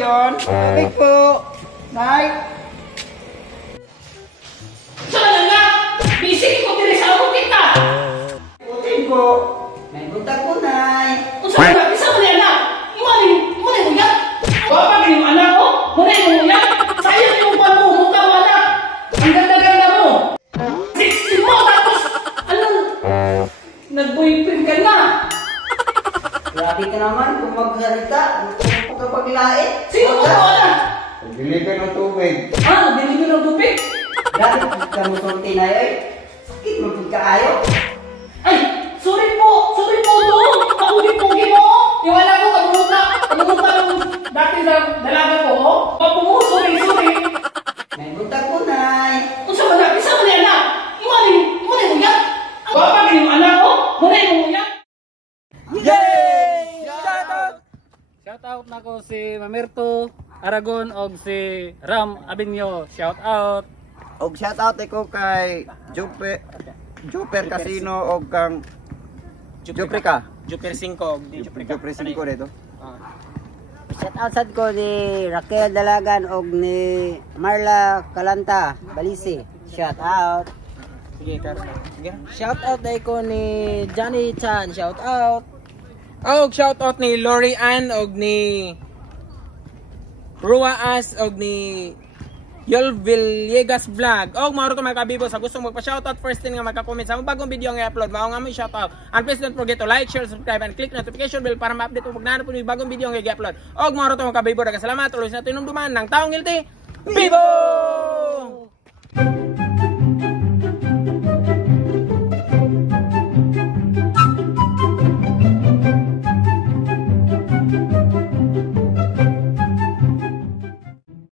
Yon, tubig po. Nay. Saan na? Bisig ko diri sa akong kita. Putin po. May buntag po, Nay. Unsa man isa man na? Imani mo yan. Papa gini mo anak ko. Muna mo yan. Sayang yung buwan mo, mukha mo anak. Ang ganda-ganda mo. 60 mo tapos anong nag-boyfriend ka na? Grabe ka naman kung magsalita. Pagkapaglain. Sino mo ko anak? Nagbili ka ng tubig. Nagbili ka ng tubig? Grabe ka mo sulti na yun. Sakit mo pagkaayo. Ay, sorry po doon. Papugi-pugi mo. Yung anak ko, kamuta ng dati na dalaga ko. Papo mo, sorry. May buntag po, Nay. Unsa man na? Isa man na anak. Imani mo yan. Papa gini mo anak ko. Muna mo yan. Yay! Shout out na ko si Mamerto Aragon og si Ram Abinyo. Shout out. Og shoutout ko kay Juper Casino og kang Juprika. Juper 5 di Juper 5 dito. Shout out sad ko ni Raquel Dalagan og ni Marla Calanta Balisi. Shout out. Sige, sige. Shout out day ko ni Johnny Chan. Shout out. Og shoutout ni Lori Ann og ni Rua As og ni Yol Villegas Vlog. Og mao to mga kabibo sa gustong magpa-shoutout first thing nga magka-comment sa bagong video nga i-upload. Mao nga mo shoutout. And please don't forget to like, share, subscribe and click notification bell para ma-update mo pag naano po yung bagong video nga i-upload. Og mao to mga kabibo, daghang salamat. Tuloy na tinumduman ng taong ngilti. Bibo!